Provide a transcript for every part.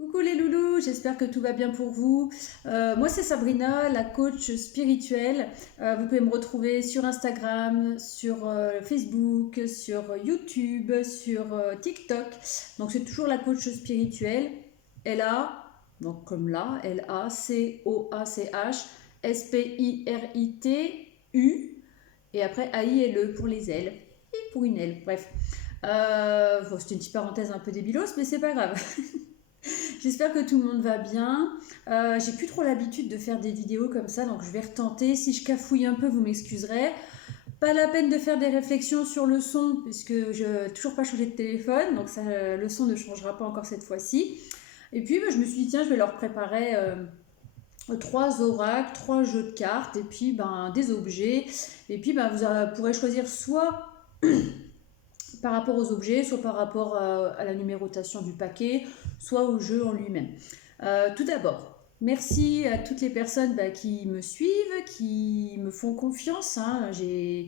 Coucou les loulous, j'espère que tout va bien pour vous. Moi c'est Sabrina, la coach spirituelle. Vous pouvez me retrouver sur Instagram, sur Facebook, sur YouTube, sur TikTok. Donc c'est toujours la coach spirituelle. LA, donc comme là, L-A-C-O-A-C-H, S-P-I-R-I-T-U. Et après A-I-L-E pour les L. Et pour une L, bref. Bon, c'était une petite parenthèse un peu débilos, mais c'est pas grave. J'espère que tout le monde va bien. J'ai plus trop l'habitude de faire des vidéos comme ça, donc je vais retenter. Si je cafouille un peu, vous m'excuserez. Pas la peine de faire des réflexions sur le son, puisque je n'ai toujours pas changé de téléphone, donc ça, le son ne changera pas encore cette fois-ci. Et puis je me suis dit, tiens, je vais leur préparer 3 oracles, 3 jeux de cartes, et puis des objets. Et puis vous pourrez choisir soit par rapport aux objets, soit par rapport à la numérotation du paquet, soit au jeu en lui-même. Tout d'abord, merci à toutes les personnes qui me suivent, qui me font confiance. Je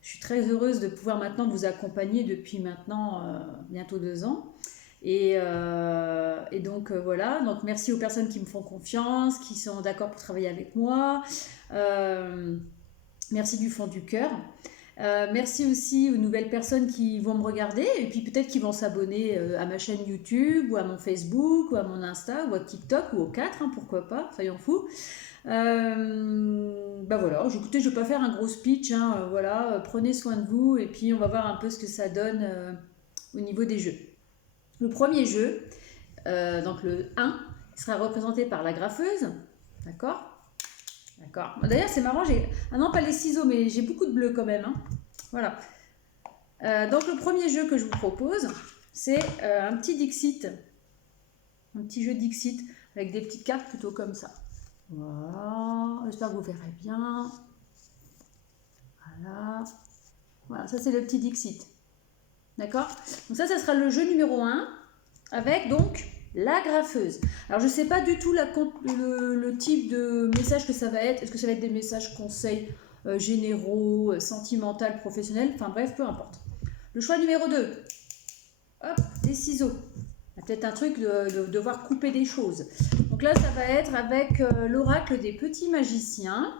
suis très heureuse de pouvoir maintenant vous accompagner depuis maintenant bientôt 2 ans. Et donc voilà, donc merci aux personnes qui me font confiance, qui sont d'accord pour travailler avec moi. Merci du fond du cœur. Merci aussi aux nouvelles personnes qui vont me regarder et puis peut-être qui vont s'abonner à ma chaîne YouTube ou à mon Facebook ou à mon Insta ou à TikTok ou aux 4, pourquoi pas, soyons fous. Voilà, écoutez, je ne vais pas faire un gros speech, voilà, prenez soin de vous et puis on va voir un peu ce que ça donne au niveau des jeux. Le premier jeu, donc le 1, sera représenté par la graffeuse, d'accord ? D'accord. D'ailleurs, c'est marrant, ah non, pas les ciseaux, mais j'ai beaucoup de bleu quand même. Voilà. Donc, le premier jeu que je vous propose, c'est un petit Dixit. Un petit jeu Dixit avec des petites cartes plutôt comme ça. Voilà. J'espère que vous verrez bien. Voilà. Voilà, ça c'est le petit Dixit. D'accord ? Donc ça sera le jeu numéro 1 avec donc la graffeuse. Alors je ne sais pas du tout le type de message que ça va être. Est-ce que ça va être des messages conseils généraux, sentimentaux, professionnels, enfin bref, peu importe. Le choix numéro 2. Hop, des ciseaux. Il y a peut-être un truc de devoir couper des choses. Donc là, ça va être avec l'oracle des petits magiciens.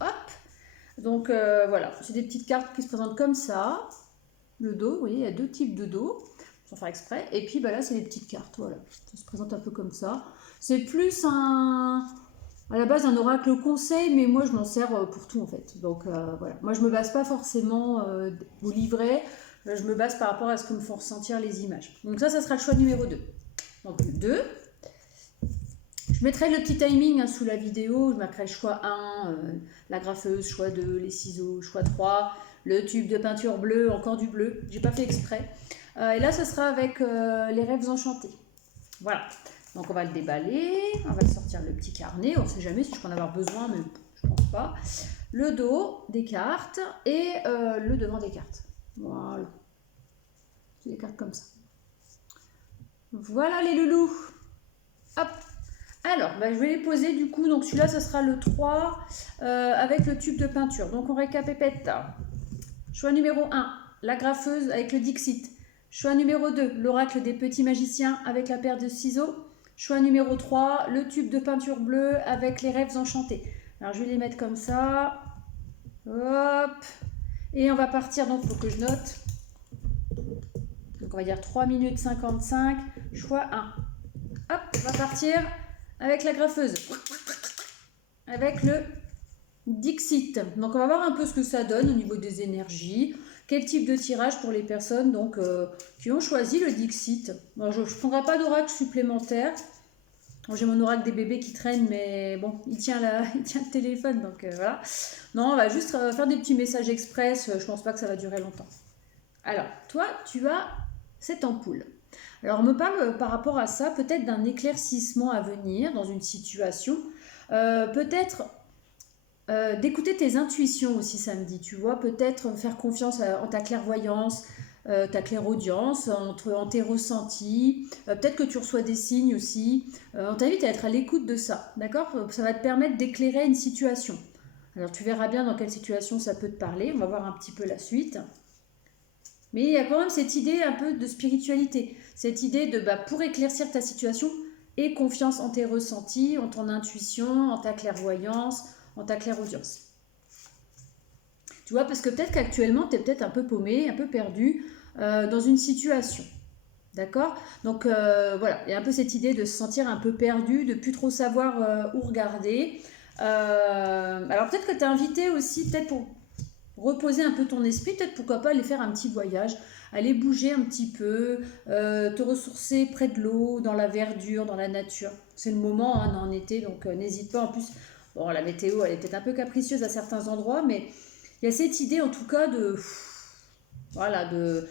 Hop. Donc voilà, c'est des petites cartes qui se présentent comme ça. Le dos, vous voyez, il y a 2 types de dos. Sans faire exprès. Et puis là, c'est les petites cartes. Voilà. Ça se présente un peu comme ça. C'est plus à la base un oracle conseil, mais moi je m'en sers pour tout en fait. Donc voilà. Moi je me base pas forcément au livret. Je me base par rapport à ce que me font ressentir les images. Donc ça sera le choix numéro 2. Donc le 2. Je mettrai le petit timing sous la vidéo. Je mettrai choix 1, la graffeuse, choix 2, les ciseaux, choix 3, le tube de peinture bleue, encore du bleu. J'ai pas fait exprès. Et là, ce sera avec les rêves enchantés. Voilà. Donc, on va le déballer. On va sortir le petit carnet. On ne sait jamais si je peux en avoir besoin, mais je ne pense pas. Le dos des cartes et le devant des cartes. Voilà. C'est des cartes comme ça. Voilà les loulous. Hop. Alors, je vais les poser du coup. Donc, celui-là, ce sera le 3 avec le tube de peinture. Donc, on récapépète. Choix numéro 1, la graffeuse avec le Dixit. Choix numéro 2, l'oracle des petits magiciens avec la paire de ciseaux. Choix numéro 3, le tube de peinture bleue avec les rêves enchantés. Alors je vais les mettre comme ça. Hop. Et on va partir, donc il faut que je note. Donc on va dire 3 minutes 55. Choix 1. Hop, on va partir avec la graffeuse. Avec le Dixit. Donc on va voir un peu ce que ça donne au niveau des énergies. Quel type de tirage pour les personnes donc, qui ont choisi le Dixit. Bon, je ne prendrai pas d'oracle supplémentaire. Bon, j'ai mon oracle des bébés qui traîne, mais bon, il tient le téléphone, donc voilà. Non, on va juste faire des petits messages express. Je ne pense pas que ça va durer longtemps. Alors, toi, tu as cette ampoule. Alors, on me parle par rapport à ça, peut-être d'un éclaircissement à venir dans une situation. Peut-être d'écouter tes intuitions aussi samedi, tu vois, peut-être faire confiance en ta clairvoyance, ta clairaudience, en tes ressentis, peut-être que tu reçois des signes aussi. On t'invite à être à l'écoute de ça, d'accord ? Ça va te permettre d'éclairer une situation. Alors tu verras bien dans quelle situation ça peut te parler, on va voir un petit peu la suite. Mais il y a quand même cette idée un peu de spiritualité. Cette idée de, pour éclaircir ta situation, aie confiance en tes ressentis, en ton intuition, en ta clairvoyance, en ta clairaudience. Tu vois, parce que peut-être qu'actuellement, tu es peut-être un peu paumé, un peu perdu dans une situation. D'accord? Donc voilà, il y a un peu cette idée de se sentir un peu perdu, de plus trop savoir où regarder. Alors peut-être que tu es invité aussi, peut-être pour reposer un peu ton esprit, peut-être pourquoi pas aller faire un petit voyage, aller bouger un petit peu, te ressourcer près de l'eau, dans la verdure, dans la nature. C'est le moment hein, en été, donc n'hésite pas. En plus, bon, la météo, elle est peut-être un peu capricieuse à certains endroits, mais il y a cette idée en tout cas voilà, de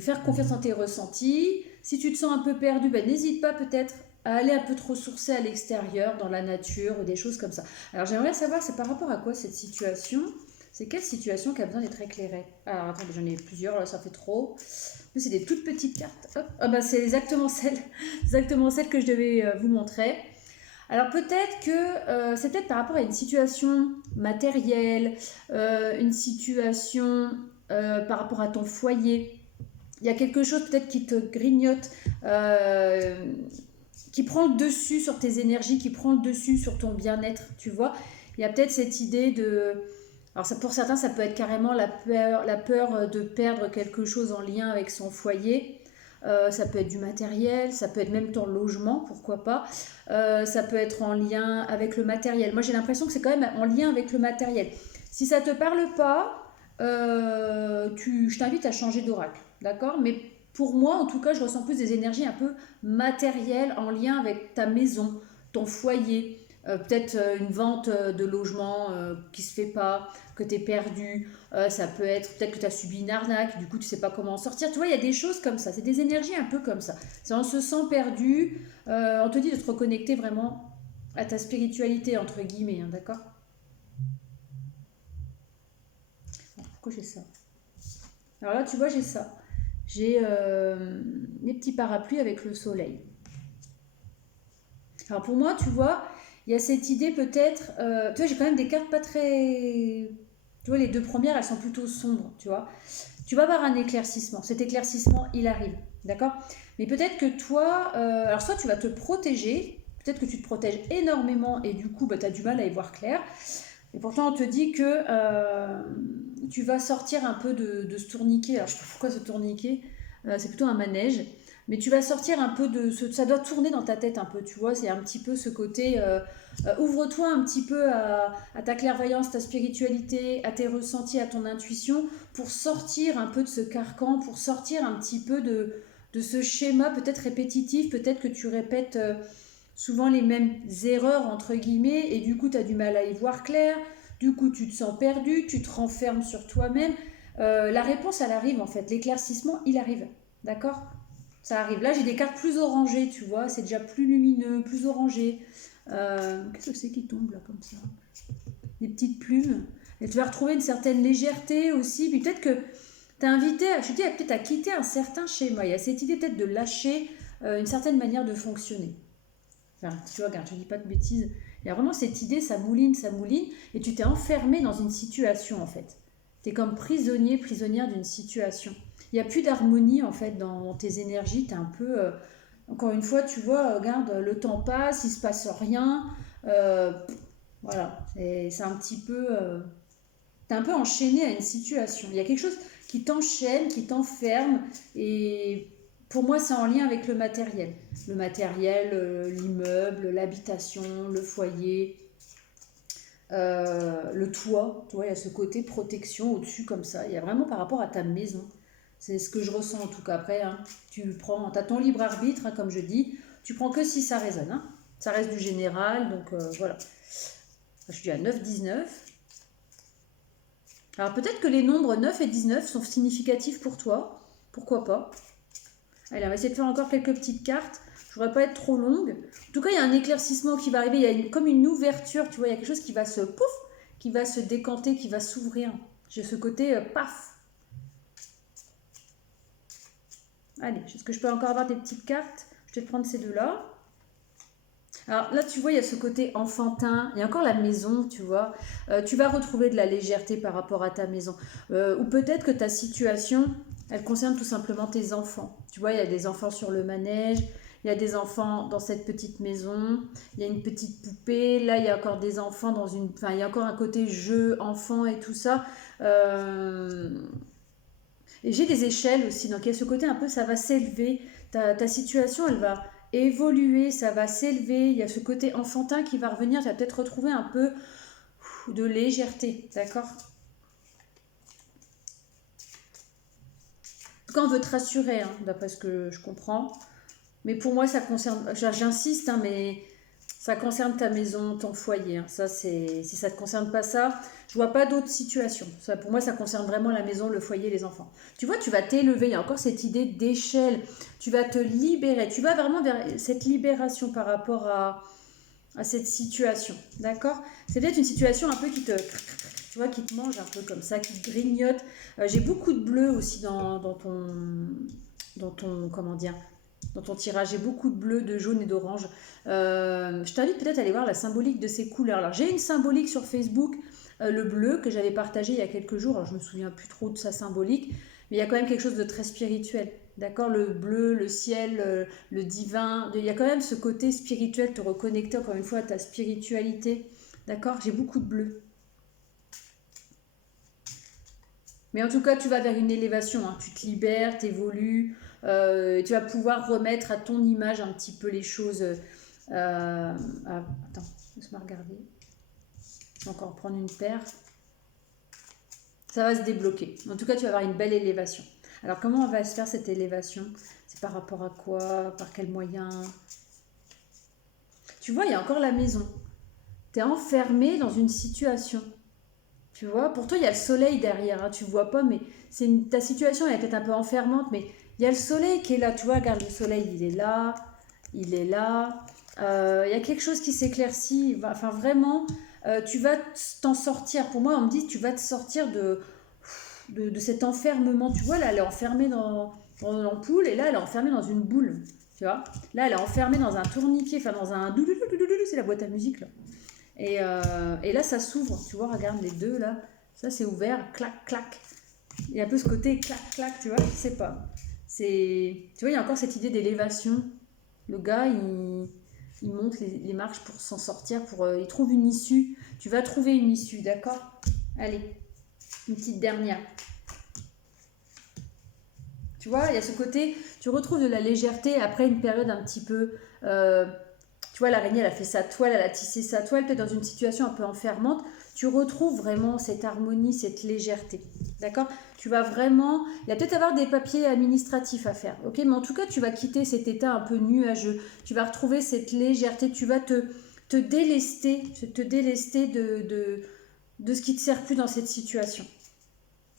faire confiance en tes ressentis. Si tu te sens un peu perdu, n'hésite pas peut-être à aller un peu te ressourcer à l'extérieur, dans la nature, ou des choses comme ça. Alors j'aimerais savoir, c'est par rapport à quoi cette situation? C'est quelle situation qui a besoin d'être éclairée? Alors attendez, j'en ai plusieurs, là ça fait trop. C'est des toutes petites cartes. Hop. Ah c'est exactement celle que je devais vous montrer. Alors peut-être que c'est peut-être par rapport à une situation matérielle, une situation par rapport à ton foyer. Il y a quelque chose peut-être qui te grignote, qui prend le dessus sur tes énergies, qui prend le dessus sur ton bien-être, tu vois. Il y a peut-être cette idée de... Alors ça, pour certains, ça peut être carrément la peur de perdre quelque chose en lien avec son foyer. Ça peut être du matériel, ça peut être même ton logement, pourquoi pas. Ça peut être en lien avec le matériel. Moi, j'ai l'impression que c'est quand même en lien avec le matériel. Si ça ne te parle pas, je t'invite à changer d'oracle, d'accord? Mais pour moi, en tout cas, je ressens plus des énergies un peu matérielles en lien avec ta maison, ton foyer. Peut-être une vente de logement qui se fait pas, que tu es perdu. Ça peut être peut-être que tu as subi une arnaque, du coup tu sais pas comment en sortir. Tu vois, il y a des choses comme ça. C'est des énergies un peu comme ça. C'est on se sent perdu. On te dit de te reconnecter vraiment à ta spiritualité, entre guillemets, hein, d'accord? Bon, pourquoi j'ai ça? Alors là, tu vois, j'ai ça. J'ai des petits parapluies avec le soleil. Alors pour moi, tu vois, il y a cette idée peut-être... tu vois, j'ai quand même des cartes pas très... Tu vois, les deux premières, elles sont plutôt sombres, tu vois. Tu vas avoir un éclaircissement. Cet éclaircissement, il arrive, d'accord? Mais peut-être que toi... alors soit tu vas te protéger, peut-être que tu te protèges énormément et du coup, tu as du mal à y voir clair. Et pourtant, on te dit que tu vas sortir un peu de ce tourniquet. Alors, je ne sais pas pourquoi ce tourniquet, c'est plutôt un manège. Mais tu vas sortir un peu de ce... Ça doit tourner dans ta tête un peu, tu vois. C'est un petit peu ce côté... ouvre-toi un petit peu à ta clairvoyance, ta spiritualité, à tes ressentis, à ton intuition, pour sortir un peu de ce carcan, pour sortir un petit peu de ce schéma peut-être répétitif, peut-être que tu répètes souvent les mêmes erreurs, entre guillemets, et du coup, tu as du mal à y voir clair, du coup, tu te sens perdu, tu te renfermes sur toi-même. La réponse, elle arrive en fait. L'éclaircissement, il arrive. D'accord? Ça arrive. Là, j'ai des cartes plus orangées, tu vois. C'est déjà plus lumineux, plus orangé. Qu'est-ce que c'est qui tombe là comme ça? Des petites plumes. Et tu vas retrouver une certaine légèreté aussi. Puis peut-être que tu es invité, je te dis, peut-être à quitter un certain schéma. Il y a cette idée peut-être de lâcher une certaine manière de fonctionner. Enfin, tu vois, regarde, je ne dis pas de bêtises. Il y a vraiment cette idée, ça mouline, et tu t'es enfermé dans une situation en fait. Tu es comme prisonnier, prisonnière d'une situation. Il n'y a plus d'harmonie en fait dans tes énergies. Tu es un peu, encore une fois, tu vois, regarde, le temps passe, il ne se passe rien. Voilà, c'est un petit peu... tu es un peu enchaîné à une situation. Il y a quelque chose qui t'enchaîne, qui t'enferme et... Pour moi, c'est en lien avec le matériel. Le matériel, l'immeuble, l'habitation, le foyer, le toit. Tu vois, il y a ce côté protection au-dessus comme ça. Il y a vraiment par rapport à ta maison. C'est ce que je ressens en tout cas. Après, hein, tu as ton libre arbitre, hein, comme je dis. Tu prends que si ça résonne. Hein. Ça reste du général, donc voilà. Je suis à 9-19. Alors peut-être que les nombres 9 et 19 sont significatifs pour toi. Pourquoi pas? Allez, on va essayer de faire encore quelques petites cartes. Je ne voudrais pas être trop longue. En tout cas, il y a un éclaircissement qui va arriver. Il y a comme une ouverture, tu vois. Il y a quelque chose qui va se qui va se décanter, qui va s'ouvrir. J'ai ce côté paf. Allez, est-ce que je peux encore avoir des petites cartes? Je vais te prendre ces deux-là. Alors là, tu vois, il y a ce côté enfantin. Il y a encore la maison, tu vois. Tu vas retrouver de la légèreté par rapport à ta maison. Ou peut-être que ta situation... Elle concerne tout simplement tes enfants. Tu vois, il y a des enfants sur le manège, il y a des enfants dans cette petite maison, il y a une petite poupée, là il y a encore des enfants dans une... Enfin, il y a encore un côté jeu, enfant et tout ça. Et j'ai des échelles aussi, donc il y a ce côté un peu, ça va s'élever, ta situation, elle va évoluer, ça va s'élever, il y a ce côté enfantin qui va revenir, tu vas peut-être retrouver un peu de légèreté, d'accord? En tout cas, on veut te rassurer, hein, d'après ce que je comprends. Mais pour moi, ça concerne, j'insiste, hein, mais ça concerne ta maison, ton foyer. Hein. Ça, c'est, si ça ne te concerne pas ça, je vois pas d'autres situations. Ça, pour moi, ça concerne vraiment la maison, le foyer, les enfants. Tu vois, tu vas t'élever. Il y a encore cette idée d'échelle. Tu vas te libérer. Tu vas vraiment vers cette libération par rapport à cette situation. D'accord? C'est peut-être une situation un peu qui te... Tu vois, qui te mange un peu comme ça, qui te grignote. J'ai beaucoup de bleu aussi dans ton, comment dire, dans ton tirage. J'ai beaucoup de bleu, de jaune et d'orange. Je t'invite peut-être à aller voir la symbolique de ces couleurs. Alors, j'ai une symbolique sur Facebook, le bleu, que j'avais partagé il y a quelques jours. Alors, je me souviens plus trop de sa symbolique, mais il y a quand même quelque chose de très spirituel. D'accord, le bleu, le ciel, le divin. Il y a quand même ce côté spirituel, te reconnecter encore une fois à ta spiritualité. D'accord, j'ai beaucoup de bleu. Mais en tout cas, tu vas vers une élévation, hein. Tu te libères, tu évolues, tu vas pouvoir remettre à ton image un petit peu les choses. Attends, laisse-moi regarder. Je vais encore prendre une paire. Ça va se débloquer. En tout cas, tu vas avoir une belle élévation. Alors, comment on va se faire cette élévation? C'est par rapport à quoi? Par quels moyens? Tu vois, il y a encore la maison. Tu es enfermé dans une situation. Tu vois, pour toi, il y a le soleil derrière, hein, tu vois pas, mais ta situation, elle est peut-être un peu enfermante, mais il y a le soleil qui est là, tu vois, regarde, le soleil, il est là, il est là. Il y a quelque chose qui s'éclaircit, enfin vraiment, tu vas t'en sortir. Pour moi, on me dit, tu vas te sortir de cet enfermement. Tu vois, là, elle est enfermée dans l'ampoule, et là, elle est enfermée dans une boule, tu vois. Là, elle est enfermée dans un tourniquet, enfin dans un... C'est la boîte à musique, là. Et là, ça s'ouvre, tu vois, regarde les deux là, ça c'est ouvert, clac, clac. Il y a un peu ce côté clac, clac, tu vois, je sais pas. Tu vois, il y a encore cette idée d'élévation. Le gars, il monte les marches pour s'en sortir, il trouve une issue. Tu vas trouver une issue, d'accord? Allez, une petite dernière. Tu vois, il y a ce côté, tu retrouves de la légèreté après une période un petit peu... tu vois, l'araignée, elle a fait sa toile, elle a tissé sa toile, peut-être dans une situation un peu enfermante. Tu retrouves vraiment cette harmonie, cette légèreté. D'accord? Tu vas vraiment... Il va peut-être avoir des papiers administratifs à faire. Ok? Mais en tout cas, tu vas quitter cet état un peu nuageux. Tu vas retrouver cette légèreté. Tu vas te délester de ce qui ne te sert plus dans cette situation.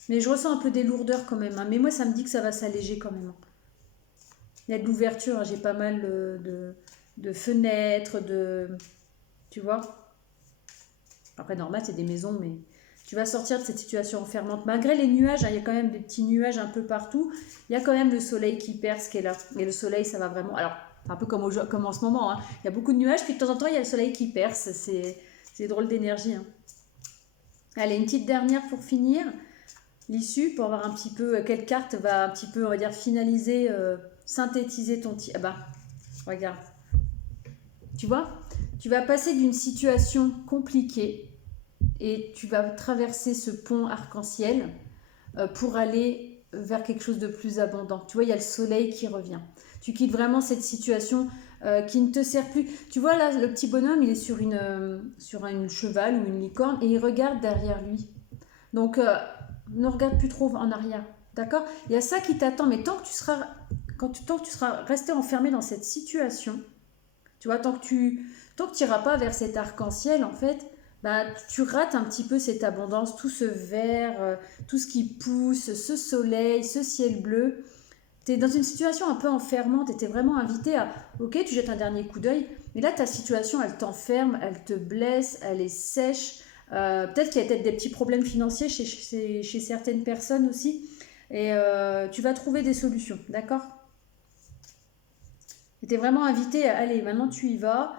Mais je ressens un peu des lourdeurs quand même. Hein. Mais moi, ça me dit que ça va s'alléger quand même. Il y a de l'ouverture. Hein. J'ai pas mal de fenêtres, tu vois. Après, normal, c'est des maisons, mais tu vas sortir de cette situation enfermante. Malgré les nuages, hein, il y a quand même des petits nuages un peu partout. Il y a quand même le soleil qui perce, qui est là. Et le soleil, ça va vraiment... Alors, un peu comme en ce moment. Hein. Il y a beaucoup de nuages, puis de temps en temps, il y a le soleil qui perce. C'est drôle d'énergie. Hein. Allez, une petite dernière pour finir. L'issue, pour voir un petit peu quelle carte va un petit peu, on va dire, finaliser, synthétiser ton... Ah bah, regarde. Tu vois, tu vas passer d'une situation compliquée et tu vas traverser ce pont arc-en-ciel pour aller vers quelque chose de plus abondant. Tu vois, il y a le soleil qui revient. Tu quittes vraiment cette situation qui ne te sert plus. Tu vois, là, le petit bonhomme, il est sur une cheval ou une licorne et il regarde derrière lui. Donc, ne regarde plus trop en arrière. D'accord? Il y a ça qui t'attend, mais tant que tu seras resté enfermé dans cette situation, tu vois, tant que tu n'iras pas vers cet arc-en-ciel, en fait, bah, tu rates un petit peu cette abondance, tout ce vert, tout ce qui pousse, ce soleil, ce ciel bleu. Tu es dans une situation un peu enfermante et tu es vraiment invité à, ok, tu jettes un dernier coup d'œil, mais là, ta situation, elle t'enferme, elle te blesse, elle est sèche. Peut-être qu'il y a peut-être des petits problèmes financiers chez certaines personnes aussi. Et tu vas trouver des solutions, d'accord? Tu es vraiment invité à aller, maintenant tu y vas,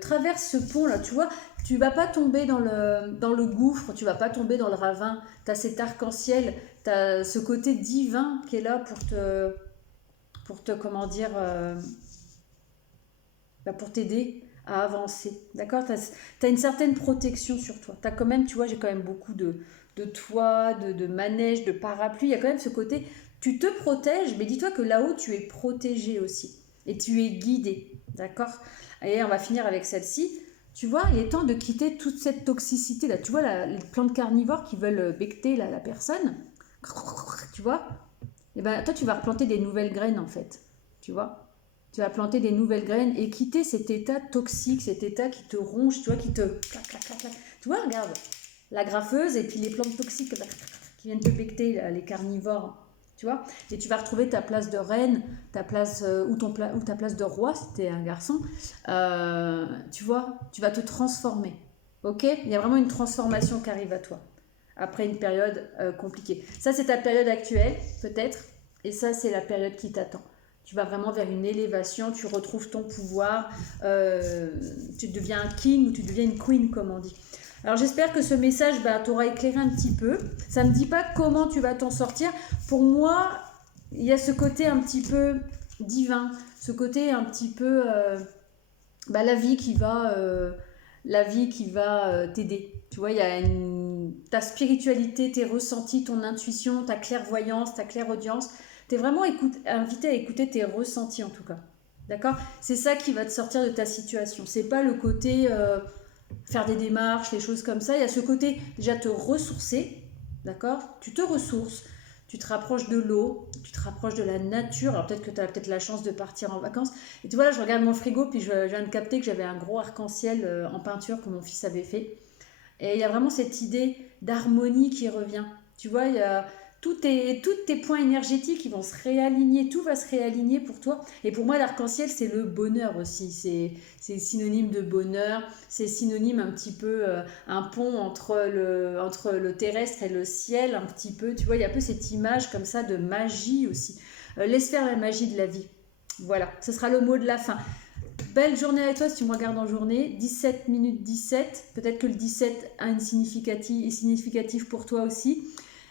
traverse ce pont là, tu vois, tu vas pas tomber dans le gouffre, tu vas pas tomber dans le ravin, tu as cet arc-en-ciel, as ce côté divin qui est là pour te comment dire, pour t'aider à avancer. D'accord? Tu as une certaine protection sur toi. T'as quand même, tu vois, j'ai quand même beaucoup de toits, de manèges, de parapluies. Il y a quand même ce côté, tu te protèges, mais dis-toi que là-haut, tu es protégé aussi. Et tu es guidé. D'accord? Et on va finir avec celle-ci. Tu vois, il est temps de quitter toute cette toxicité là. Tu vois, les plantes carnivores qui veulent becter la personne. Tu vois? Et ben toi, tu vas replanter des nouvelles graines en fait. Tu vois? Tu vas planter des nouvelles graines et quitter cet état toxique, cet état qui te ronge, tu vois, qui te... clac, clac, clac, clac. Tu vois, regarde, la graffeuse et puis les plantes toxiques qui viennent te becter, là, les carnivores, tu vois. Et tu vas retrouver ta place de reine, ta place, ou ta place de roi, si t'es un garçon. Tu vois, tu vas te transformer, ok? Il y a vraiment une transformation qui arrive à toi, après une période compliquée. Ça, c'est ta période actuelle, peut-être, et ça, c'est la période qui t'attend. Tu vas vraiment vers une élévation, tu retrouves ton pouvoir, tu deviens un king ou tu deviens une queen, comme on dit. Alors j'espère que ce message t'aura éclairé un petit peu. Ça ne me dit pas comment tu vas t'en sortir. Pour moi, il y a ce côté un petit peu divin, ce côté un petit peu la vie qui va t'aider. Tu vois, il y a ta spiritualité, tes ressentis, ton intuition, ta clairvoyance, ta clairaudience. Tu es vraiment invité à écouter tes ressentis en tout cas. D'accord? C'est ça qui va te sortir de ta situation. C'est pas le côté faire des démarches, les choses comme ça. Il y a ce côté déjà te ressourcer. D'accord? Tu te ressources. Tu te rapproches de l'eau, tu te rapproches de la nature. Alors peut-être que tu as peut-être la chance de partir en vacances. Et tu vois, là, je regarde mon frigo, puis je viens de capter que j'avais un gros arc-en-ciel en peinture que mon fils avait fait. Et il y a vraiment cette idée d'harmonie qui revient. Tu vois, il y a tous tes points énergétiques qui vont se réaligner, tout va se réaligner pour toi. Et pour moi, l'arc-en-ciel, c'est le bonheur aussi. C'est synonyme de bonheur, c'est synonyme un petit peu, un pont entre le terrestre et le ciel, un petit peu. Tu vois, il y a un peu cette image comme ça de magie aussi. Laisse faire la magie de la vie. Voilà, ce sera le mot de la fin. Belle journée à toi si tu me regardes en journée. 17 minutes 17. Peut-être que le 17 a est significatif pour toi aussi.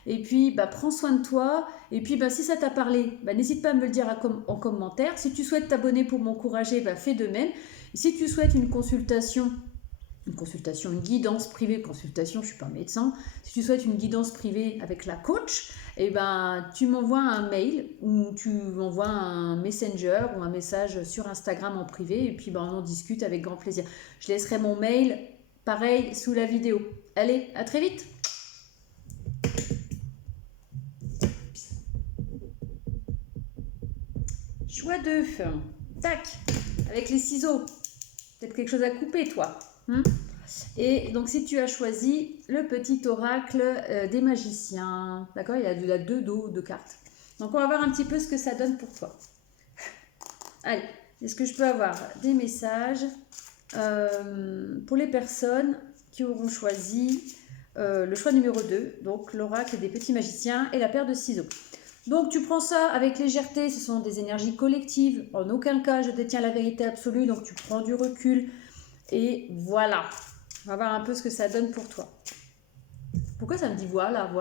Et puis, prends soin de toi. Et puis, si ça t'a parlé, n'hésite pas à me le dire en commentaire. Si tu souhaites t'abonner pour m'encourager, fais de même. Et si tu souhaites une consultation, une guidance privée, je ne suis pas médecin. Si tu souhaites une guidance privée avec la coach, tu m'envoies un mail ou tu m'envoies un messenger ou un message sur Instagram en privé et puis on en discute avec grand plaisir. Je laisserai mon mail, pareil, sous la vidéo. Allez, à très vite! Choix 2. Tac! Avec les ciseaux. Peut-être quelque chose à couper, toi. Et donc, si tu as choisi le petit oracle des magiciens, d'accord, il y a deux dos de cartes. Donc, on va voir un petit peu ce que ça donne pour toi. Allez, est-ce que je peux avoir des messages pour les personnes qui auront choisi le choix numéro 2, donc l'oracle des petits magiciens et la paire de ciseaux. Donc, tu prends ça avec légèreté, ce sont des énergies collectives. En aucun cas, je détiens la vérité absolue, donc tu prends du recul. Et voilà. On va voir un peu ce que ça donne pour toi. Pourquoi ça me dit voilà?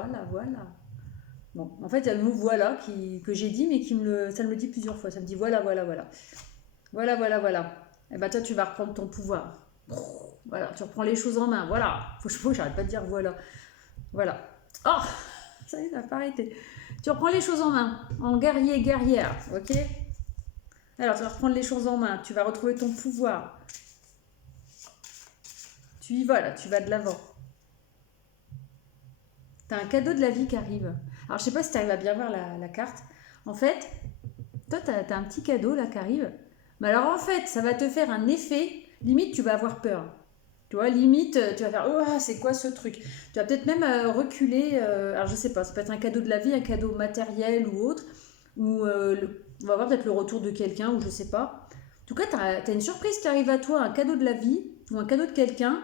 Bon, en fait, il y a le mot voilà que j'ai dit, mais ça me le dit plusieurs fois. Ça me dit voilà. Voilà. Et toi, tu vas reprendre ton pouvoir. Voilà, tu reprends les choses en main. Voilà. Faut que j'arrête pas de dire voilà. Voilà. Oh, ça y est, ça n'a pas arrêté. Tu reprends les choses en main, en guerrière, ok? Alors, tu vas reprendre les choses en main. Tu vas retrouver ton pouvoir. Tu y vas là, tu vas de l'avant. Tu as un cadeau de la vie qui arrive. Alors, je sais pas si tu arrives à bien voir la carte. En fait, toi, tu as un petit cadeau là qui arrive. Mais alors, en fait, ça va te faire un effet. Limite, tu vas avoir peur. Tu vois, limite, tu vas faire « Oh, c'est quoi ce truc ?» Tu vas peut-être même reculer. Alors, je sais pas, ça peut être un cadeau de la vie, un cadeau matériel ou autre. Ou on va voir peut-être le retour de quelqu'un, ou je sais pas. En tout cas, tu as une surprise qui arrive à toi, un cadeau de la vie ou un cadeau de quelqu'un.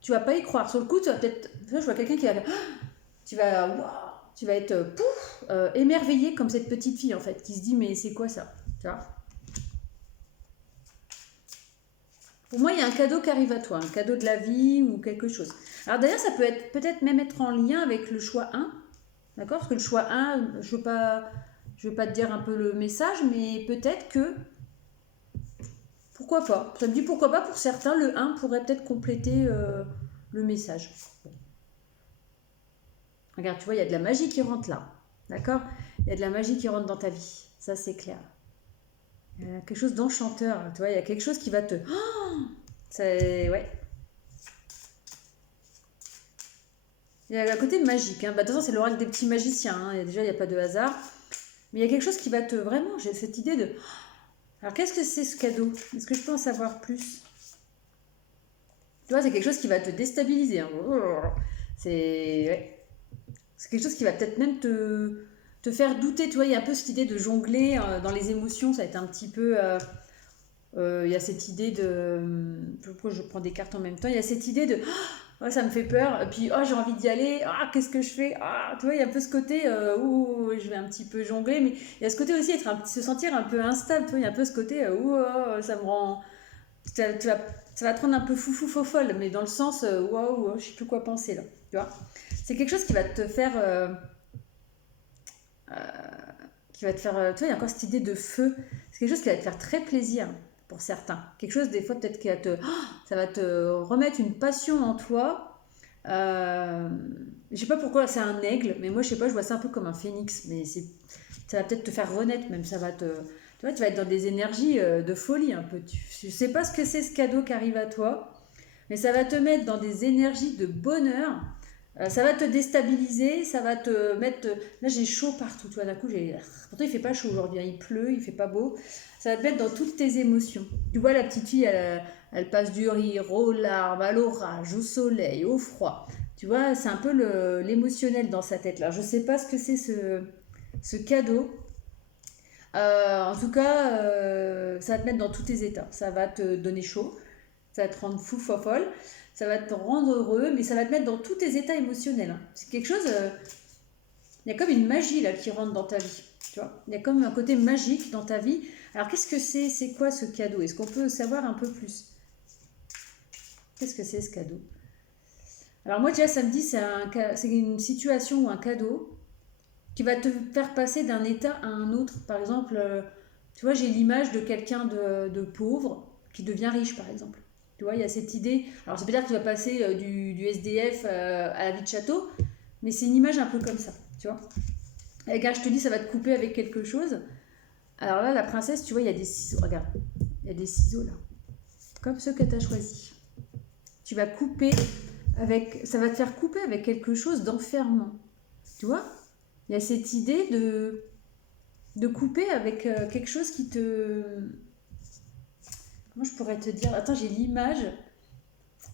Tu vas pas y croire. Sur le coup, tu vas peut-être... Je vois quelqu'un qui va... Tu vas être émerveillé comme cette petite fille, en fait, qui se dit, mais c'est quoi ça? Tu vois? Pour moi, il y a un cadeau qui arrive à toi, un cadeau de la vie ou quelque chose. Alors d'ailleurs, ça peut peut-être même être en lien avec le choix 1. D'accord? Parce que le choix 1, je veux pas te dire un peu le message, mais peut-être que, pourquoi pas? Ça me dit pourquoi pas, pour certains, le 1 pourrait peut-être compléter le message. Regarde, tu vois, il y a de la magie qui rentre là. D'accord? Il y a de la magie qui rentre dans ta vie. Ça, c'est clair. Il y a quelque chose d'enchanteur. Tu vois, il y a quelque chose qui va te... C'est... Ouais. Il y a le côté magique. Hein. Bah, de toute façon, c'est l'oracle des petits magiciens. Hein. Déjà, il n'y a pas de hasard. Mais il y a quelque chose qui va te... Vraiment, j'ai cette idée de... Alors, qu'est-ce que c'est ce cadeau? Est-ce que je peux en savoir plus? Tu vois, c'est quelque chose qui va te déstabiliser. Hein. C'est... Ouais. C'est quelque chose qui va peut-être même te faire douter. Tu vois, il y a un peu cette idée de jongler dans les émotions. Ça va être un petit peu... il y a cette idée de... Pourquoi je prends des cartes en même temps? Il y a cette idée de... Oh, ça me fait peur. Et puis, oh, j'ai envie d'y aller. Ah, qu'est-ce que je fais? Ah, tu vois, il y a un peu ce côté où je vais un petit peu jongler. Mais il y a ce côté aussi, se sentir un peu instable. Tu vois, il y a un peu ce côté où ça me rend... Ça va te rendre un peu foufou fofolle. Mais dans le sens, waouh, je sais plus quoi penser là. Tu vois? C'est quelque chose qui va te faire... qui va te faire... tu vois, il y a encore cette idée de feu. C'est quelque chose qui va te faire très plaisir pour certains. Quelque chose, des fois, peut-être qui va te... ça va te remettre une passion en toi. Je sais pas pourquoi c'est un aigle, mais moi, je sais pas, je vois ça un peu comme un phénix. Mais ça va peut-être te faire renaître, même. Ça va te... Tu vois, tu vas être dans des énergies de folie un peu. Je sais pas ce que c'est ce cadeau qui arrive à toi, mais ça va te mettre dans des énergies de bonheur. Ça va te déstabiliser, ça va te mettre... Là, j'ai chaud partout, tu vois, d'un coup, j'ai... Pourtant, il fait pas chaud aujourd'hui, hein, il pleut, il fait pas beau. Ça va te mettre dans toutes tes émotions. Tu vois, la petite fille, elle passe du rire aux larmes, à l'orage, au soleil, au froid. Tu vois, c'est un peu l'émotionnel dans sa tête, là. Je sais pas ce que c'est ce cadeau. En tout cas, ça va te mettre dans tous tes états. Ça va te donner chaud, ça va te rendre fou, folle, ça va te rendre heureux, mais ça va te mettre dans tous tes états émotionnels. Hein. C'est quelque chose, il y a comme une magie là qui rentre dans ta vie, tu vois. Il y a comme un côté magique dans ta vie. Alors qu'est-ce que c'est? C'est quoi ce cadeau? Est-ce qu'on peut savoir un peu plus? Qu'est-ce que c'est ce cadeau? Alors moi déjà ça me dit c'est une situation ou un cadeau qui va te faire passer d'un état à un autre. Par exemple, tu vois, j'ai l'image de quelqu'un de pauvre qui devient riche, par exemple. Tu vois, il y a cette idée. Alors, ça veut dire que tu vas passer du SDF à la vie de château, mais c'est une image un peu comme ça, tu vois. Et quand je te dis, ça va te couper avec quelque chose. Alors là, la princesse, tu vois, il y a des ciseaux. Regarde, il y a des ciseaux là, comme ceux que tu as choisis. Tu vas couper avec. Ça va te faire couper avec quelque chose d'enfermant. Tu vois? Il y a cette idée de couper avec quelque chose qui te... Comment je pourrais te dire? Attends, j'ai l'image.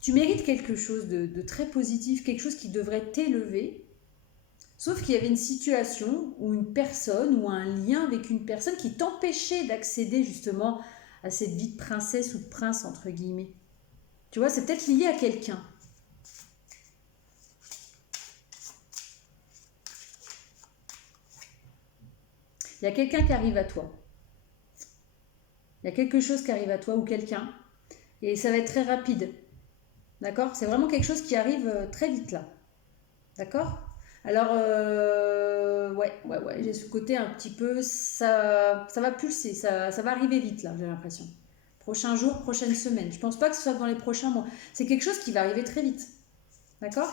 Tu mérites quelque chose de très positif, quelque chose qui devrait t'élever. Sauf qu'il y avait une situation ou une personne ou un lien avec une personne qui t'empêchait d'accéder justement à cette vie de princesse ou de prince, entre guillemets. Tu vois, c'est peut-être lié à quelqu'un. Il y a quelqu'un qui arrive à toi. Il y a quelque chose qui arrive à toi ou quelqu'un. Et ça va être très rapide. D'accord? C'est vraiment quelque chose qui arrive très vite là. D'accord? Alors, ouais, j'ai ce côté un petit peu, ça va pulser, ça va arriver vite là, j'ai l'impression. Prochain jour, prochaine semaine. Je pense pas que ce soit dans les prochains mois. C'est quelque chose qui va arriver très vite. D'accord?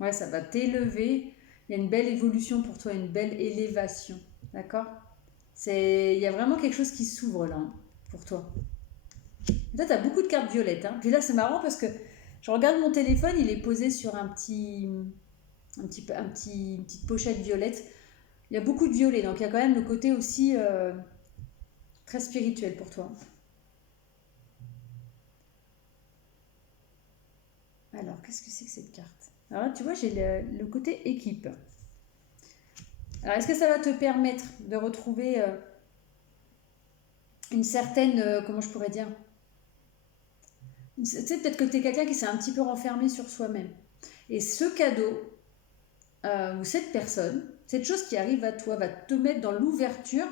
Ouais, ça va t'élever. Il y a une belle évolution pour toi, une belle élévation. D'accord? Il y a vraiment quelque chose qui s'ouvre là, hein, pour toi. Et toi, tu as beaucoup de cartes violettes. Hein. Puis là, c'est marrant parce que je regarde mon téléphone, il est posé sur une petite pochette violette. Il y a beaucoup de violet, donc il y a quand même le côté aussi très spirituel pour toi. Alors, qu'est-ce que c'est que cette carte? Alors là, tu vois, j'ai le côté équipe. Alors, est-ce que ça va te permettre de retrouver une certaine, comment je pourrais dire? Tu sais, peut-être que tu es quelqu'un qui s'est un petit peu renfermé sur soi-même. Et ce cadeau, ou cette personne, cette chose qui arrive à toi, va te mettre dans l'ouverture.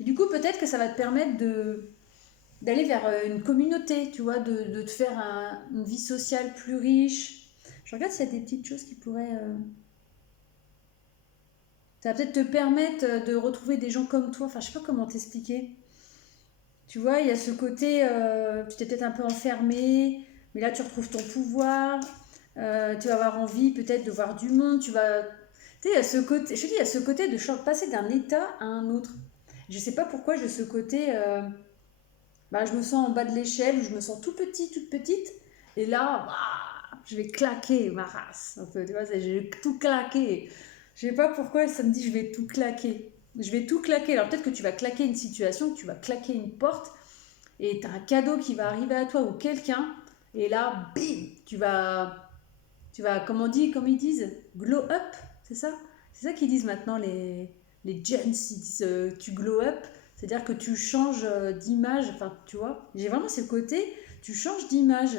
Et du coup, peut-être que ça va te permettre d'aller vers une communauté, tu vois, de te faire une vie sociale plus riche. Je regarde s'il y a des petites choses qui pourraient... Ça va peut-être te permettre de retrouver des gens comme toi. Enfin, je sais pas comment t'expliquer. Tu vois, il y a ce côté, tu t'es peut-être un peu enfermé, mais là tu retrouves ton pouvoir. Tu vas avoir envie peut-être de voir du monde. Tu vas... Tu sais, il y a ce côté, je te dis, il y a ce côté de passer d'un état à un autre. Je sais pas pourquoi j'ai ce côté... bah, je me sens en bas de l'échelle, où je me sens tout petit, toute petite. Et là, bah, je vais claquer ma race. Un peu, tu vois, je vais tout claquer. Je sais pas pourquoi ça me dit je vais tout claquer. Je vais tout claquer. Alors peut-être que tu vas claquer une situation, que tu vas claquer une porte, et tu as un cadeau qui va arriver à toi ou quelqu'un. Et là, bim, comme on dit, comme ils disent, glow up, c'est ça? C'est ça qu'ils disent maintenant les gens, ils disent tu glow up. C'est-à-dire que tu changes d'image, enfin tu vois, j'ai vraiment ce côté, tu changes d'image,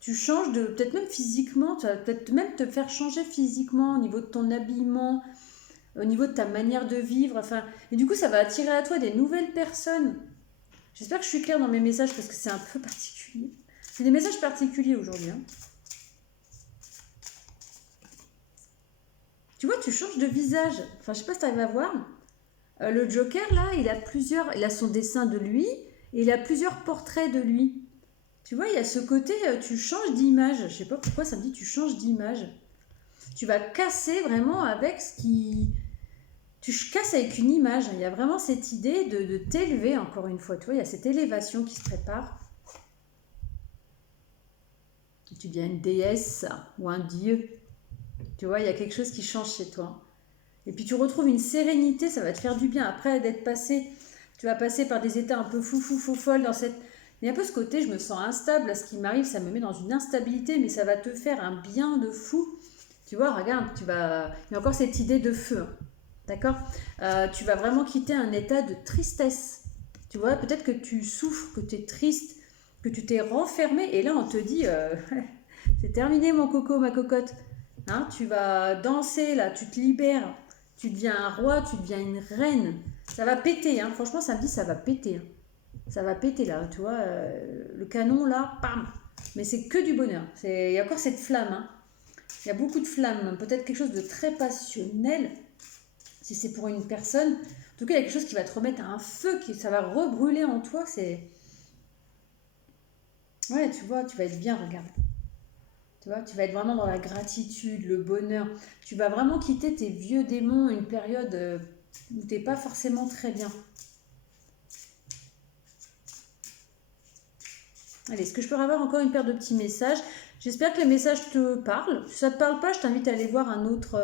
tu changes de, peut-être même physiquement, tu vas peut-être même te faire changer physiquement au niveau de ton habillement, au niveau de ta manière de vivre, enfin, et du coup ça va attirer à toi des nouvelles personnes. J'espère que je suis claire dans mes messages parce que c'est un peu particulier. C'est des messages particuliers aujourd'hui. Hein. Tu vois, tu changes de visage, enfin je sais pas si tu arrives à voir. Le Joker, là, il a son dessin de lui et il a plusieurs portraits de lui. Tu vois, il y a ce côté, tu changes d'image. Je sais pas pourquoi ça me dit tu changes d'image. Tu vas casser vraiment avec ce qui... Tu casses avec une image. Il y a vraiment cette idée de t'élever, encore une fois. Tu vois, il y a cette élévation qui se prépare. Tu deviens une déesse ou un dieu. Tu vois, il y a quelque chose qui change chez toi. Et puis tu retrouves une sérénité, ça va te faire du bien. Après d'être passé, tu vas passer par des états un peu folle dans cette... Il y a un peu ce côté, je me sens instable, à ce qui m'arrive, ça me met dans une instabilité, mais ça va te faire un bien de fou. Tu vois, regarde, il y a encore cette idée de feu, hein. D'accord. Tu vas vraiment quitter un état de tristesse. Tu vois, peut-être que tu souffres, que tu es triste, que tu t'es renfermé, et là on te dit, c'est terminé mon coco, ma cocotte. Hein, tu vas danser, là, tu te libères. Tu deviens un roi, tu deviens une reine. Ça va péter, hein. Franchement, ça me dit ça va péter. Hein. Ça va péter là, tu vois. Le canon là, pam. Mais c'est que du bonheur. Il y a encore cette flamme. Hein. Il y a beaucoup de flammes. Peut-être quelque chose de très passionnel. Si c'est pour une personne. En tout cas, il y a quelque chose qui va te remettre à un feu. Ça va rebrûler en toi. Ouais, tu vois, tu vas être bien, regarde. Tu vois, tu vas être vraiment dans la gratitude, le bonheur. Tu vas vraiment quitter tes vieux démons, une période où tu n'es pas forcément très bien. Allez, est-ce que je peux avoir encore une paire de petits messages? J'espère que les messages te parlent. Si ça ne te parle pas, je t'invite à aller voir un autre...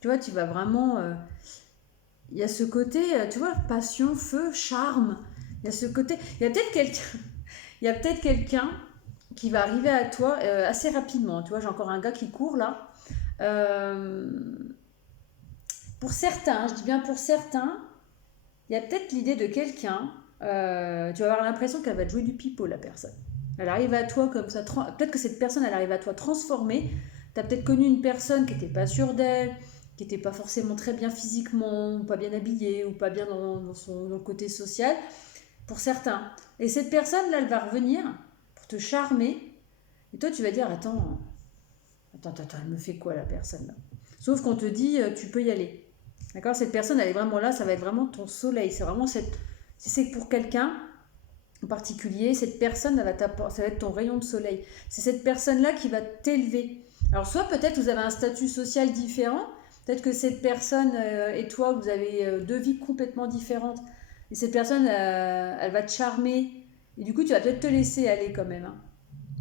Tu vois, tu vas vraiment... Il y a ce côté, tu vois, passion, feu, charme. Il y a ce côté... Il y a peut-être quelqu'un... Il y a peut-être quelqu'un qui va arriver à toi assez rapidement. Tu vois, j'ai encore un gars qui court là. Pour certains, je dis bien pour certains, il y a peut-être l'idée de quelqu'un, tu vas avoir l'impression qu'elle va te jouer du pipeau, la personne. Elle arrive à toi comme ça, peut-être que cette personne, elle arrive à toi transformée. Tu as peut-être connu une personne qui n'était pas sûre d'elle, qui n'était pas forcément très bien physiquement, ou pas bien habillée, ou pas bien dans le côté social, pour certains. Et cette personne-là, elle va revenir pour te charmer, et toi, tu vas dire, attends, elle me fait quoi, la personne là? Sauf qu'on te dit, tu peux y aller. D'accord. Cette personne, elle est vraiment là, ça va être vraiment ton soleil. C'est vraiment si c'est pour quelqu'un en particulier, cette personne, ça va être ton rayon de soleil. C'est cette personne-là qui va t'élever. Alors, soit peut-être vous avez un statut social différent, peut-être que cette personne et toi, vous avez deux vies complètement différentes. Et cette personne, elle va te charmer. Et du coup, tu vas peut-être te laisser aller quand même. Hein.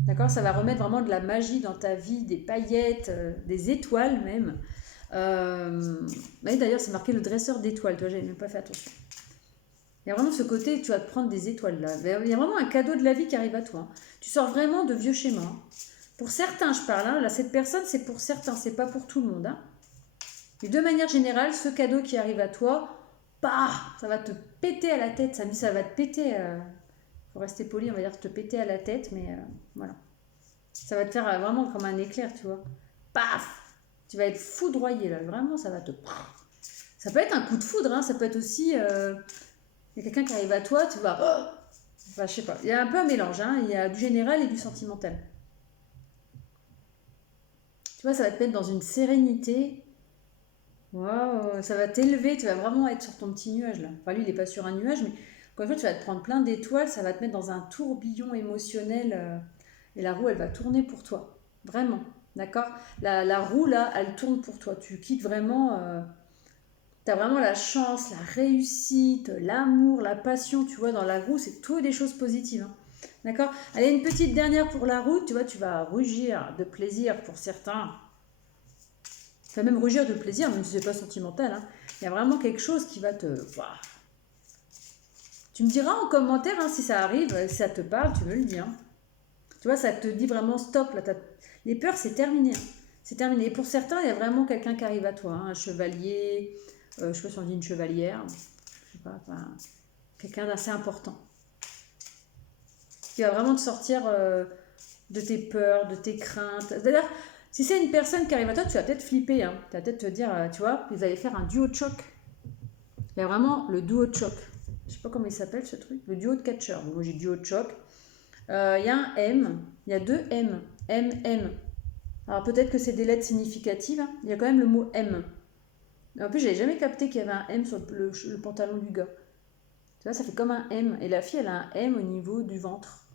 D'accord. Ça va remettre vraiment de la magie dans ta vie, des paillettes, des étoiles même. D'ailleurs, c'est marqué le dresseur d'étoiles. Toi, j'avais même pas fait attention. Il y a vraiment ce côté, tu vas te prendre des étoiles là. Il y a vraiment un cadeau de la vie qui arrive à toi. Tu sors vraiment de vieux schémas. Pour certains, je parle. Là, cette personne, c'est pour certains, c'est pas pour tout le monde. Hein. Mais de manière générale, ce cadeau qui arrive à toi, bah, ça va te péter à la tête. Ça va te péter. Faut rester poli, on va dire te péter à la tête, mais voilà. Ça va te faire vraiment comme un éclair, tu vois. Paf! Tu vas être foudroyé là, vraiment, ça va te... Ça peut être un coup de foudre, hein. Ça peut être aussi Il y a quelqu'un qui arrive à toi, tu vas... Oh, enfin, je sais pas. Il y a un peu un mélange, hein. Il y a du général et du sentimental. Tu vois, ça va te mettre dans une sérénité. Waouh, ça va t'élever, tu vas vraiment être sur ton petit nuage là. Enfin, lui, il n'est pas sur un nuage, mais quand tu vas te prendre plein d'étoiles, ça va te mettre dans un tourbillon émotionnel et la roue, elle va tourner pour toi. Vraiment, d'accord? La roue là, elle tourne pour toi. Tu quittes vraiment. Tu as vraiment la chance, la réussite, l'amour, la passion, tu vois, dans la roue, c'est tout des choses positives, hein. D'accord? Allez, une petite dernière pour la route, tu vois, tu vas rugir de plaisir pour certains. Tu vas même rugir de plaisir, même si c'est pas sentimental, hein. Il y a vraiment quelque chose qui va te... Waouh. Tu me diras en commentaire hein, si ça arrive, si ça te parle, tu me le dis, hein. Tu vois, ça te dit vraiment stop, là, les peurs, c'est terminé, hein. C'est terminé. Et pour certains, il y a vraiment quelqu'un qui arrive à toi, hein, un chevalier, je sais pas si on dit une chevalière, je sais pas, enfin, quelqu'un d'assez important. Qui va vraiment te sortir de tes peurs, de tes craintes. D'ailleurs, si c'est une personne qui arrive à toi, tu vas peut-être flipper, hein. Tu vas peut-être te dire, tu vois, vous allez faire un duo de choc. Il y a vraiment le duo de choc. Je sais pas comment il s'appelle ce truc, le duo de catcheurs. Bon, moi j'ai duo de choc. Il y a un M, il y a deux M, M, M. Alors peut-être que c'est des lettres significatives, hein. Il y a quand même le mot M. En plus, j'avais jamais capté qu'il y avait un M sur le pantalon du gars. Tu vois, ça fait comme un M. Et la fille, elle a un M au niveau du ventre.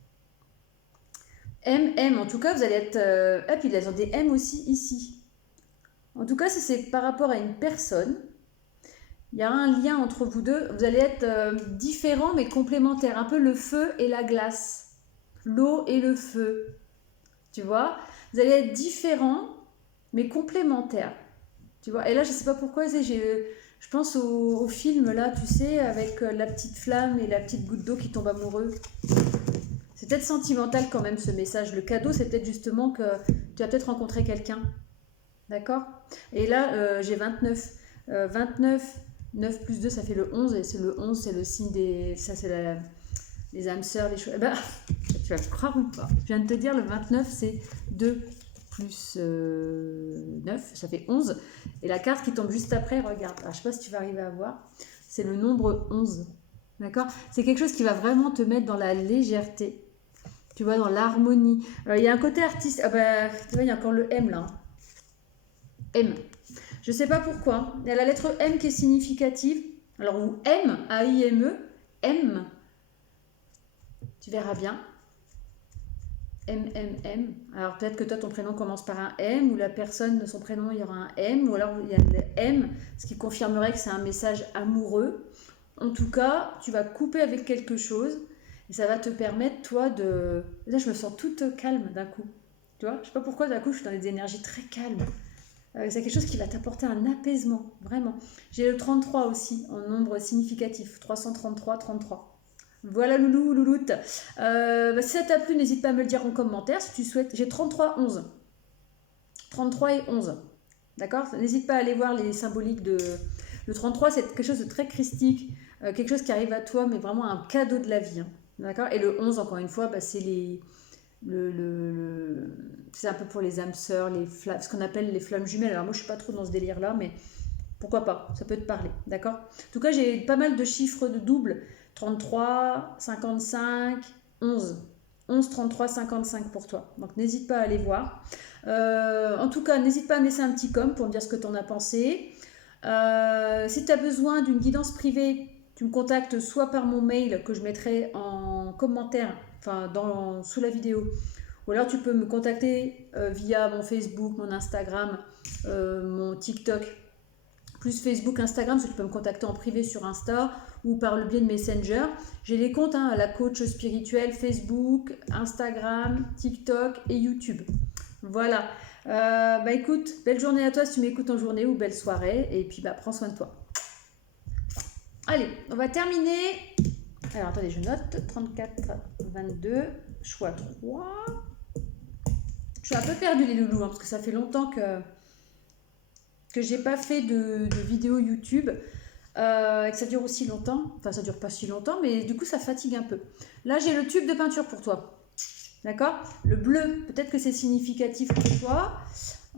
M, M. En tout cas, vous allez être... Ah, puis ils ont des M aussi ici. En tout cas, si c'est par rapport à une personne, il y a un lien entre vous deux. Vous allez être différents mais complémentaires. Un peu le feu et la glace. L'eau et le feu. Tu vois? Vous allez être différents mais complémentaires. Tu vois? Et là, je sais pas pourquoi, je pense au film là, tu sais, avec la petite flamme et la petite goutte d'eau qui tombe amoureux. C'est peut-être sentimental quand même ce message. Le cadeau, c'est peut-être justement que tu vas peut-être rencontrer quelqu'un. D'accord? Et là, j'ai 29. 29, 9 plus 2, ça fait le 11. Et c'est le 11, c'est le signe des... Ça, c'est les âmes sœurs, les choses... Eh ben, tu vas me croire ou pas? Je viens de te dire, le 29, c'est 2 plus 9, ça fait 11. Et la carte qui tombe juste après, regarde. Alors, je ne sais pas si tu vas arriver à voir. C'est le nombre 11. D'accord? C'est quelque chose qui va vraiment te mettre dans la légèreté. Tu vois, dans l'harmonie. Il y a un côté artiste. Ah bah, tu vois, il y a encore le M là. M. Je ne sais pas pourquoi. Il y a la lettre M qui est significative. Alors, ou M, A-I-M-E, M. Tu verras bien. M, M, M. Alors, peut-être que toi, ton prénom commence par un M, ou la personne, son prénom, il y aura un M, ou alors il y a le M, ce qui confirmerait que c'est un message amoureux. En tout cas, tu vas couper avec quelque chose. Et ça va te permettre, toi, de... Là, je me sens toute calme d'un coup. Tu vois? Je ne sais pas pourquoi, d'un coup, je suis dans des énergies très calmes. C'est quelque chose qui va t'apporter un apaisement, vraiment. J'ai le 33 aussi, en nombre significatif. 333, 33. Voilà, loulou, louloute. Si ça t'a plu, n'hésite pas à me le dire en commentaire si tu souhaites. J'ai 33, 11. 33 et 11. D'accord? N'hésite pas à aller voir les symboliques de... Le 33, c'est quelque chose de très christique. Quelque chose qui arrive à toi, mais vraiment un cadeau de la vie, hein. D'accord? Et le 11, encore une fois, c'est les... c'est un peu pour les âmes sœurs, ce qu'on appelle les flammes jumelles. Alors moi, je suis pas trop dans ce délire-là, mais pourquoi pas? Ça peut te parler, d'accord? En tout cas, j'ai pas mal de chiffres de double. 33, 55, 11. 11, 33, 55 pour toi. Donc, n'hésite pas à aller voir. En tout cas, n'hésite pas à me laisser un petit com pour me dire ce que tu en as pensé. Si tu as besoin d'une guidance privée, tu me contactes soit par mon mail que je mettrai en commentaire, enfin sous la vidéo, ou alors tu peux me contacter via mon Facebook, mon Instagram, mon TikTok, plus Facebook, Instagram, parce que tu peux me contacter en privé sur Insta ou par le biais de Messenger. J'ai les comptes à la coach spirituelle, Facebook, Instagram, TikTok et YouTube. Voilà. Écoute, belle journée à toi si tu m'écoutes en journée ou belle soirée. Et puis prends soin de toi. Allez, on va terminer. Alors attendez, je note. 34, 22, choix 3. Je suis un peu perdue les loulous, hein, parce que ça fait longtemps que j'ai pas fait de vidéo YouTube. Et que ça dure aussi longtemps. Enfin, ça dure pas si longtemps, mais du coup, ça fatigue un peu. Là, j'ai le tube de peinture pour toi. D'accord? Le bleu, peut-être que c'est significatif pour toi.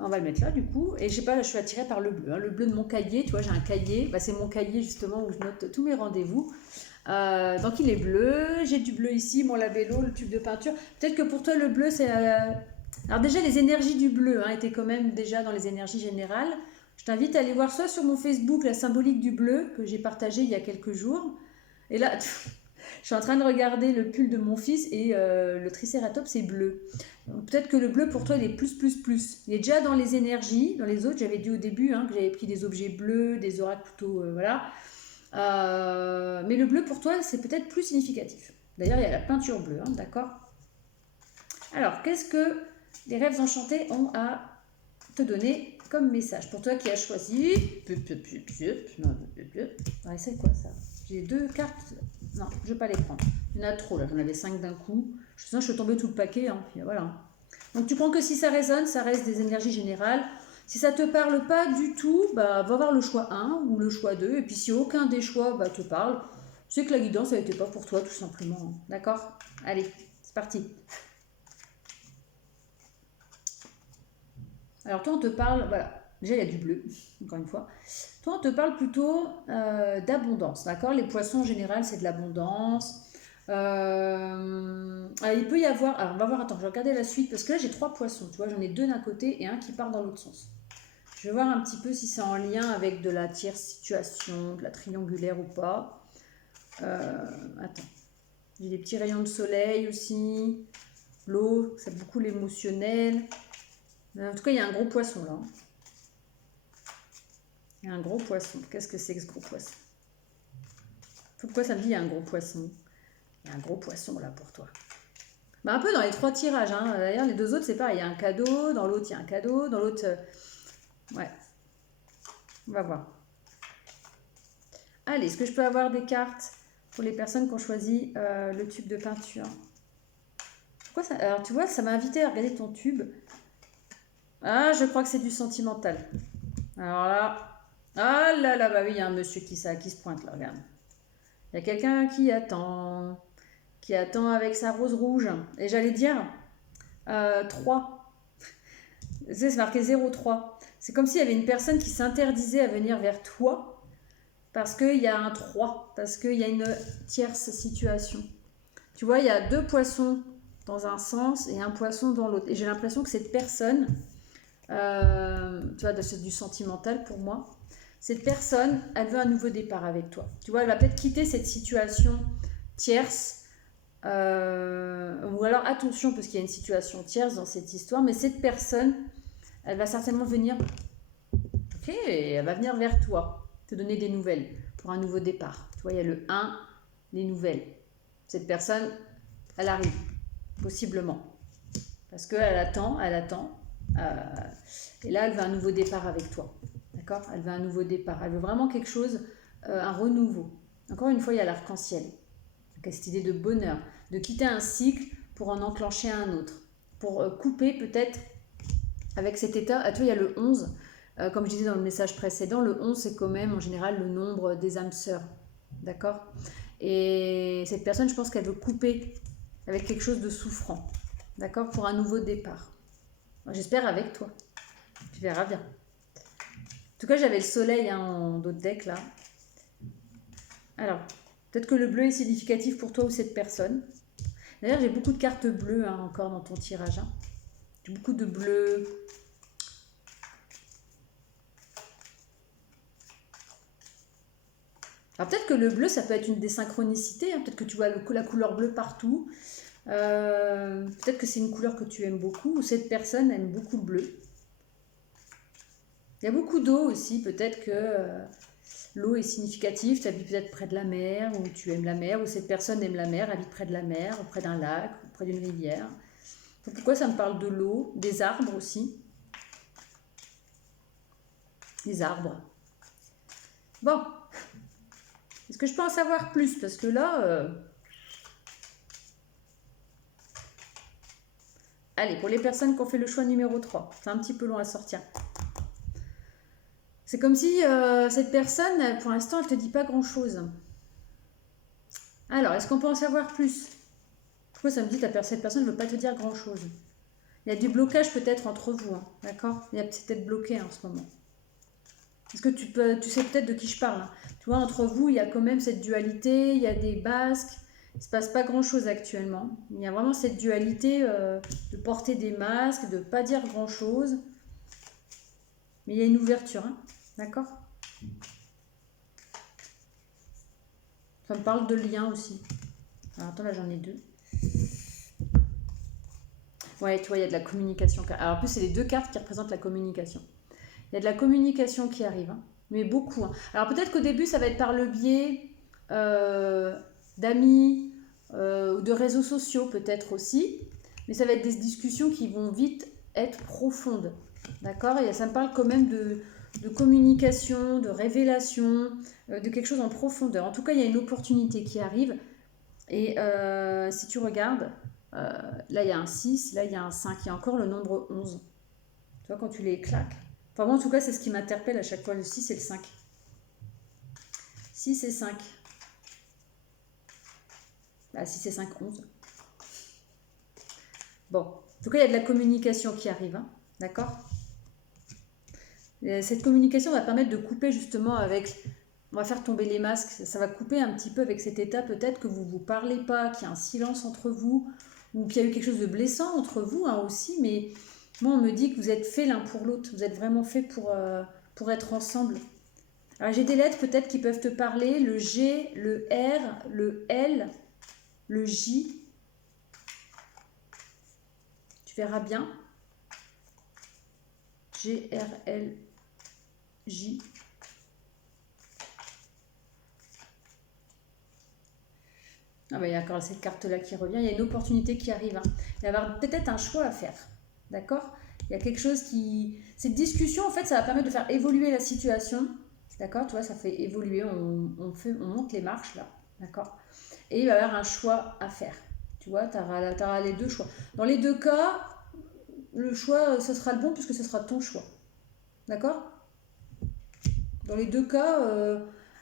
On va le mettre là, du coup. Et je sais pas, là, je suis attirée par le bleu. Hein. Le bleu de mon cahier, tu vois, j'ai un cahier. C'est mon cahier, justement, où je note tous mes rendez-vous. Donc il est bleu, j'ai du bleu ici, mon labello, le tube de peinture. Peut-être que pour toi le bleu c'est... Alors déjà les énergies du bleu étaient quand même déjà dans les énergies générales. Je t'invite à aller voir soit sur mon Facebook la symbolique du bleu que j'ai partagé il y a quelques jours. Et là, je suis en train de regarder le pull de mon fils et le tricératops est bleu. Peut-être que le bleu pour toi il est plus. Il est déjà dans les énergies, dans les autres j'avais dit au début que j'avais pris des objets bleus, des oracles plutôt, voilà. Mais le bleu pour toi c'est peut-être plus significatif. D'ailleurs il y a la peinture bleue, d'accord. Alors qu'est-ce que les rêves enchantés ont à te donner comme message pour toi qui as choisi. Non, c'est quoi ça? J'ai 2 cartes. Non, je ne vais pas les prendre. Il y en a trop là, j'en avais 5 d'un coup. Je suis tombée tout le paquet. Puis, voilà. Donc tu prends que si ça résonne, ça reste des énergies générales. Si ça ne te parle pas du tout, va voir le choix 1 ou le choix 2. Et puis si aucun des choix te parle, c'est que la guidance n'était pas pour toi tout simplement. D'accord? Allez, c'est parti. Alors toi on te parle, voilà, déjà il y a du bleu, encore une fois. Toi on te parle plutôt d'abondance, d'accord? Les poissons en général c'est de l'abondance. Il peut y avoir, alors on va voir, attends, je vais regarder la suite, parce que là j'ai 3 poissons, tu vois, j'en ai 2 d'un côté et un qui part dans l'autre sens. Je vais voir un petit peu si c'est en lien avec de la tierce situation, de la triangulaire ou pas. Attends, j'ai des petits rayons de soleil aussi, l'eau, c'est beaucoup l'émotionnel. En tout cas, il y a un gros poisson là. Il y a un gros poisson. Qu'est-ce que c'est que ce gros poisson? Pourquoi ça me dit il y a un gros poisson? Il y a un gros poisson là pour toi. Un peu dans les 3 tirages. D'ailleurs, les 2 autres, c'est pareil. Il y a un cadeau. Dans l'autre, il y a un cadeau. Dans l'autre, ouais. On va voir. Allez, est-ce que je peux avoir des cartes pour les personnes qui ont choisi le tube de peinture? Pourquoi ça? Alors, tu vois, ça m'a invité à regarder ton tube. Ah, je crois que c'est du sentimental. Alors là, ah là là, bah oui, il y a un monsieur qui se pointe là, regarde. Il y a quelqu'un qui attend avec sa rose rouge. Et j'allais dire 3. C'est marqué 0,3. C'est comme s'il y avait une personne qui s'interdisait à venir vers toi parce qu'il y a un 3, parce qu'il y a une tierce situation. Tu vois, il y a 2 poissons dans un sens et un poisson dans l'autre. Et j'ai l'impression que cette personne, tu vois, c'est du sentimental pour moi. Cette personne, elle veut un nouveau départ avec toi. Tu vois, elle va peut-être quitter cette situation tierce. Ou alors, attention, parce qu'il y a une situation tierce dans cette histoire, mais cette personne, elle va certainement venir. Ok, elle va venir vers toi, te donner des nouvelles pour un nouveau départ. Tu vois, il y a le 1, les nouvelles. Cette personne, elle arrive, possiblement. Parce qu'elle attend. Et là, elle veut un nouveau départ avec toi. D'accord? Elle veut un nouveau départ. Elle veut vraiment quelque chose, un renouveau. Encore une fois, il y a l'arc-en-ciel. Donc, cette idée de bonheur, de quitter un cycle pour en enclencher un autre. Pour couper peut-être avec cet état. Ah, tu vois, il y a le 11. Comme je disais dans le message précédent, le 11, c'est quand même en général le nombre des âmes sœurs. D'accord? Et cette personne, je pense qu'elle veut couper avec quelque chose de souffrant. D'accord? Pour un nouveau départ. J'espère avec toi. Tu verras bien. En tout cas, j'avais le soleil en d'autres decks là. Alors, peut-être que le bleu est significatif pour toi ou cette personne. D'ailleurs, j'ai beaucoup de cartes bleues encore dans ton tirage. J'ai beaucoup de bleu. Alors peut-être que le bleu, ça peut être une des synchronicités. Peut-être que tu vois la couleur bleue partout. Peut-être que c'est une couleur que tu aimes beaucoup ou cette personne aime beaucoup le bleu. Il y a beaucoup d'eau aussi. Peut-être que l'eau est significative. Tu habites peut-être près de la mer ou tu aimes la mer ou cette personne aime la mer, habite près de la mer, près d'un lac, près d'une rivière. Donc, pourquoi ça me parle de l'eau? Des arbres aussi. Des arbres. Bon. Est-ce que je peux en savoir plus? Parce que là... Allez, pour les personnes qui ont fait le choix numéro 3, c'est un petit peu long à sortir. C'est comme si cette personne, pour l'instant, elle ne te dit pas grand-chose. Alors, est-ce qu'on peut en savoir plus? Pourquoi ça me dit que cette personne ne veut pas te dire grand-chose? Il y a du blocage peut-être entre vous, d'accord? Il y a peut-être bloqué en ce moment. Est-ce que tu sais peut-être de qui je parle, hein. Tu vois, entre vous, il y a quand même cette dualité, il y a des masques. Il ne se passe pas grand-chose actuellement. Il y a vraiment cette dualité de porter des masques, de ne pas dire grand-chose. Mais il y a une ouverture, hein. D'accord? Ça me parle de lien aussi. Alors attends, là j'en ai deux. Ouais, tu vois, il y a de la communication. Alors en plus, c'est les deux cartes qui représentent la communication. Il y a de la communication qui arrive, hein, mais beaucoup, hein. Alors peut-être qu'au début, ça va être par le biais d'amis ou de réseaux sociaux, peut-être aussi. Mais ça va être des discussions qui vont vite être profondes. D'accord? Et ça me parle quand même de communication, de révélation, de quelque chose en profondeur. En tout cas, il y a une opportunité qui arrive. Et si tu regardes, là il y a un 6, là il y a un 5, il y a encore le nombre 11. Tu vois, quand tu les claques. Enfin, moi en tout cas, c'est ce qui m'interpelle à chaque fois, le 6 et le 5. 6 et 5. Là, 6 et 5, 11. Bon, en tout cas, il y a de la communication qui arrive, hein, d'accord? Cette communication va permettre de couper justement avec... On va faire tomber les masques, ça va couper un petit peu avec cet état peut-être que vous ne vous parlez pas, qu'il y a un silence entre vous, ou qu'il y a eu quelque chose de blessant entre vous, hein, aussi, mais moi on me dit que vous êtes faits l'un pour l'autre, vous êtes vraiment faits pour être ensemble. Alors j'ai des lettres peut-être qui peuvent te parler, le G, le R, le L, le J, tu verras bien, G, R, L, J. Ah bah, il y a encore cette carte-là qui revient, il y a une opportunité qui arrive, hein. Il va y avoir peut-être un choix à faire, d'accord? Il y a quelque chose qui... Cette discussion, en fait, ça va permettre de faire évoluer la situation, d'accord? Tu vois, ça fait évoluer, on monte les marches, là, d'accord? Et il va y avoir un choix à faire, tu vois, tu auras les deux choix. Dans les deux cas, le choix, ce sera le bon puisque ce sera ton choix, d'accord? Dans les deux cas,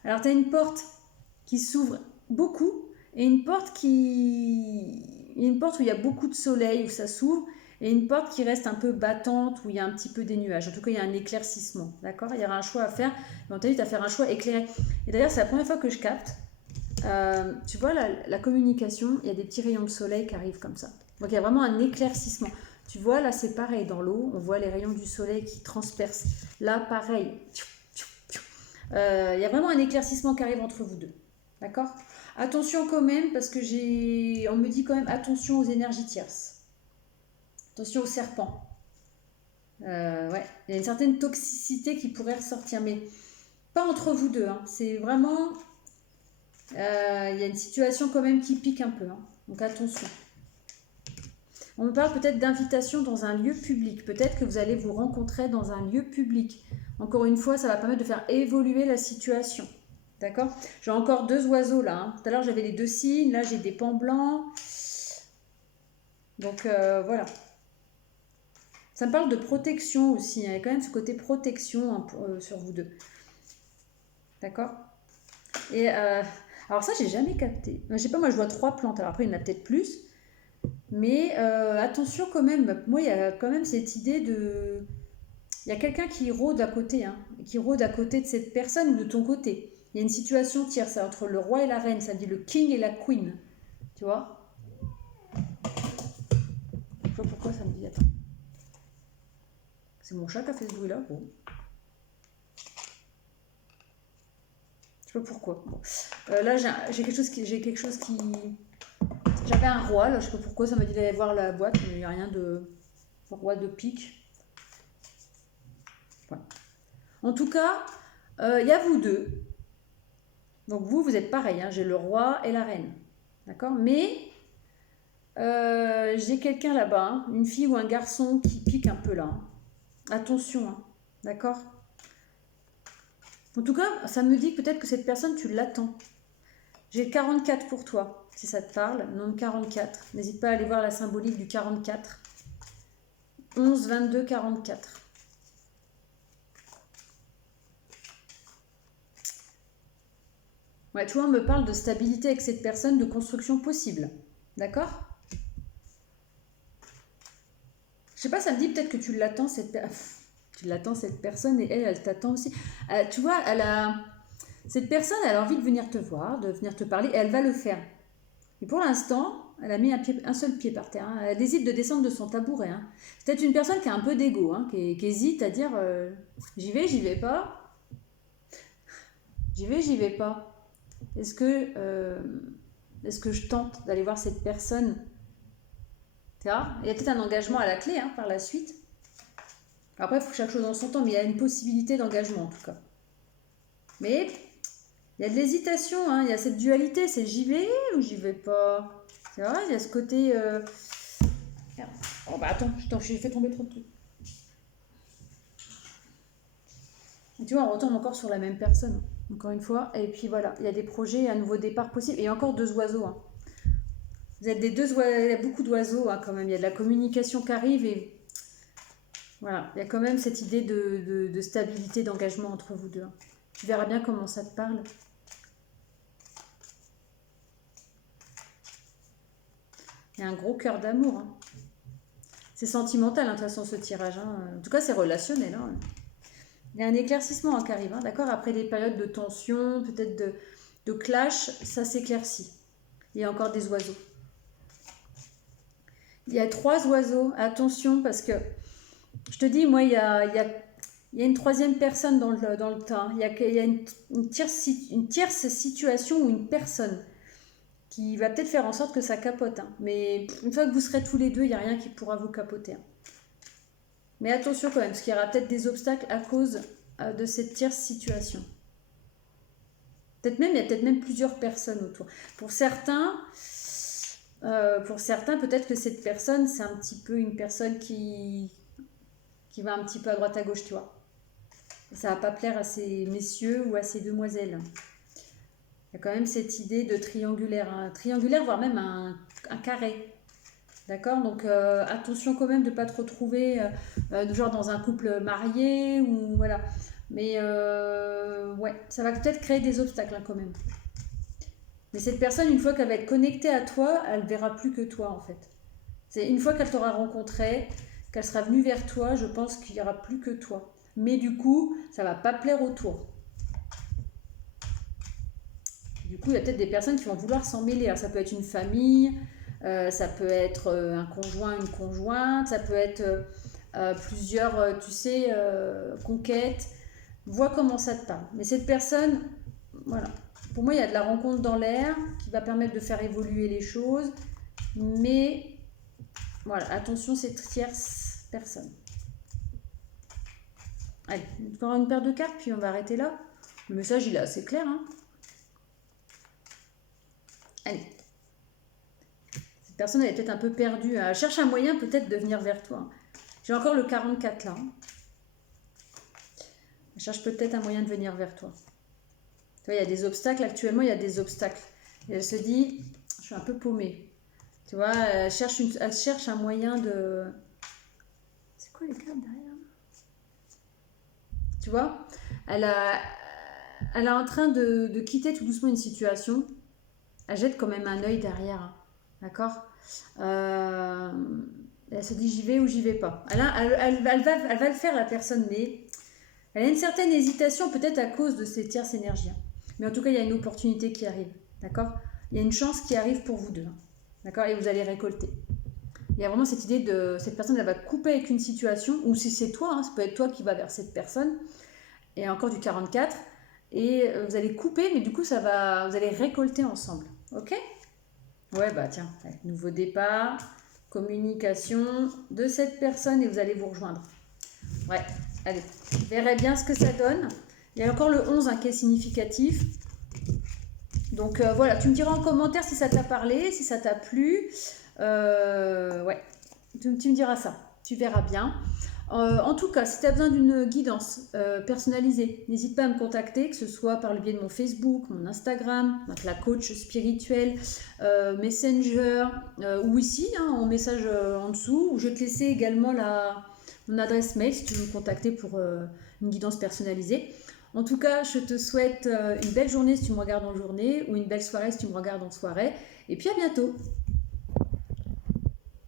alors tu as une porte qui s'ouvre beaucoup, et une porte où il y a beaucoup de soleil, où ça s'ouvre, et une porte qui reste un peu battante, où il y a un petit peu des nuages. En tout cas, il y a un éclaircissement, d'accord? Il y aura un choix à faire, mais on t'a dit à faire un choix éclairé. Et d'ailleurs, c'est la première fois que je capte. Tu vois, la communication, il y a des petits rayons de soleil qui arrivent comme ça. Donc, il y a vraiment un éclaircissement. Tu vois, là, c'est pareil. Dans l'eau, on voit les rayons du soleil qui transpercent. Là, pareil. Il y a vraiment un éclaircissement qui arrive entre vous deux. D'accord? Attention quand même, parce que on me dit quand même attention aux énergies tierces. Attention aux serpents. Ouais, il y a une certaine toxicité qui pourrait ressortir, mais pas entre vous deux, hein. C'est vraiment... il y a une situation quand même qui pique un peu, hein. Donc attention. On me parle peut-être d'invitation dans un lieu public. Peut-être que vous allez vous rencontrer dans un lieu public. Encore une fois, ça va permettre de faire évoluer la situation. D'accord? J'ai encore deux oiseaux là, hein. Tout à l'heure, j'avais les deux cygnes. Là, j'ai des pans blancs. Donc, voilà. Ça me parle de protection aussi. Il y a quand même ce côté protection, hein, sur vous deux. D'accord? Et alors ça, j'ai jamais capté. Je sais pas, moi, je vois 3 plantes. Alors après, il y en a peut-être plus. Mais attention quand même. Moi, il y a quand même cette idée de... Il y a quelqu'un qui rôde à côté, hein, qui rôde à côté de cette personne ou de ton côté. Il y a une situation tierce entre le roi et la reine, ça dit le king et la queen. Tu vois? Je sais pas pourquoi ça me dit, attends. C'est mon chat qui a fait ce bruit-là. Bon. Je sais pas pourquoi. Bon. Là, j'ai quelque chose qui... J'avais un roi, là, je sais pas pourquoi ça m'a dit d'aller voir la boîte, mais il n'y a rien de... Roi de pique. Voilà. En tout cas, il y a vous deux. Donc vous êtes pareil, hein, j'ai le roi et la reine. D'accord? Mais j'ai quelqu'un là-bas, hein, une fille ou un garçon qui pique un peu là, hein. Attention, hein, d'accord? En tout cas, ça me dit peut-être que cette personne, tu l'attends. J'ai 44 pour toi, si ça te parle. Nombre 44. N'hésite pas à aller voir la symbolique du 44. 11, 22, 44. Ouais, tu vois, on me parle de stabilité avec cette personne, de construction possible. D'accord? Je sais pas, ça me dit peut-être que tu l'attends, cette personne. Tu l'attends, cette personne, et elle t'attend aussi. Tu vois, cette personne, elle a envie de venir te voir, de venir te parler, et elle va le faire. Et pour l'instant, elle a mis un seul pied par terre. Hein. Elle hésite de descendre de son tabouret. Hein. C'est peut-être une personne qui a un peu d'ego, hein, qui hésite à dire j'y vais pas. J'y vais pas. Est-ce que je tente d'aller voir cette personne? Tu vois, il y a peut-être un engagement à la clé hein, par la suite. Après, il faut chaque chose en son temps, mais il y a une possibilité d'engagement en tout cas. Mais il y a de l'hésitation, hein, il y a cette dualité, c'est j'y vais ou j'y vais pas. C'est vrai, il y a ce côté... Oh bah attends, j'ai fait tomber trop de trucs. Et tu vois, on retombe encore sur la même personne, encore une fois. Et puis voilà, il y a des projets, un nouveau départ possible. Et encore 2 oiseaux. Hein. Vous êtes il y a beaucoup d'oiseaux hein, quand même. Il y a de la communication qui arrive et voilà, il y a quand même cette idée de stabilité, d'engagement entre vous deux. Hein. Tu verras bien comment ça te parle. Il y a un gros cœur d'amour. Hein. C'est sentimental, hein, de toute façon, ce tirage. Hein. En tout cas, c'est relationnel. Hein. Il y a un éclaircissement hein, qui arrive. Hein, d'accord. Après des périodes de tension, peut-être de clash, ça s'éclaircit. Il y a encore des oiseaux. Il y a 3 oiseaux. Attention, parce que je te dis, moi, il y a une troisième personne dans le temps. Il y a une tierce situation ou une personne qui va peut-être faire en sorte que ça capote. Hein. Mais une fois que vous serez tous les deux, il n'y a rien qui pourra vous capoter. Hein. Mais attention quand même, parce qu'il y aura peut-être des obstacles à cause de cette tierce situation. Il y a peut-être même plusieurs personnes autour. Pour certains, peut-être que cette personne, c'est un petit peu une personne qui va un petit peu à droite à gauche, tu vois. Ça va pas plaire à ces messieurs ou à ces demoiselles. Il y a quand même cette idée de triangulaire, voire même un carré. D'accord. Donc attention quand même de ne pas te retrouver genre dans un couple marié ou voilà. Mais ouais, ça va peut-être créer des obstacles hein, quand même. Mais cette personne, une fois qu'elle va être connectée à toi, elle ne verra plus que toi en fait. C'est une fois qu'elle t'aura rencontré, qu'elle sera venue vers toi, je pense qu'il n'y aura plus que toi. Mais du coup, ça ne va pas plaire autour. Du coup, il y a peut-être des personnes qui vont vouloir s'en mêler. Alors, ça peut être une famille, ça peut être un conjoint, une conjointe, ça peut être plusieurs, conquêtes. Vois comment ça te parle. Mais cette personne, voilà. Pour moi, il y a de la rencontre dans l'air qui va permettre de faire évoluer les choses. Mais, voilà, attention, cette tierce personne. Allez, on va avoir une paire de cartes, puis on va arrêter là. Le message, il est assez clair, hein. Allez. Cette personne, elle est peut-être un peu perdue. Elle cherche un moyen peut-être de venir vers toi. J'ai encore le 44 là. Elle cherche peut-être un moyen de venir vers toi. Tu vois, il y a des obstacles. Actuellement, il y a des obstacles. Et elle se dit, je suis un peu paumée. Tu vois, elle cherche un moyen de... C'est quoi les cartes derrière? Tu vois, elle est en train de quitter tout doucement une situation. Elle jette quand même un œil derrière. D'accord. Elle se dit j'y vais ou j'y vais pas. Elle va le faire la personne, mais elle a une certaine hésitation peut-être à cause de ces tierces énergies. Mais en tout cas, il y a une opportunité qui arrive. D'accord. Il y a une chance qui arrive pour vous deux. D'accord. Et vous allez récolter. Il y a vraiment cette idée de cette personne, elle va couper avec une situation, ou si c'est toi, hein, ça peut être toi qui va vers cette personne. Et encore du 44. Et vous allez couper, mais du coup, vous allez récolter ensemble. Ok. Ouais, bah tiens, nouveau départ, communication de cette personne et vous allez vous rejoindre. Ouais, allez, je verrai bien ce que ça donne. Il y a encore le 11 hein, qui est significatif. Donc voilà, tu me diras en commentaire si ça t'a parlé, si ça t'a plu. Ouais, tu me diras ça, tu verras bien. En tout cas, si tu as besoin d'une guidance personnalisée, n'hésite pas à me contacter, que ce soit par le biais de mon Facebook, mon Instagram, donc la coach spirituelle, Messenger, ou ici, hein, en message en dessous, où je vais te laisser également mon adresse mail si tu veux me contacter pour une guidance personnalisée. En tout cas, je te souhaite une belle journée si tu me regardes en journée, ou une belle soirée si tu me regardes en soirée, et puis à bientôt.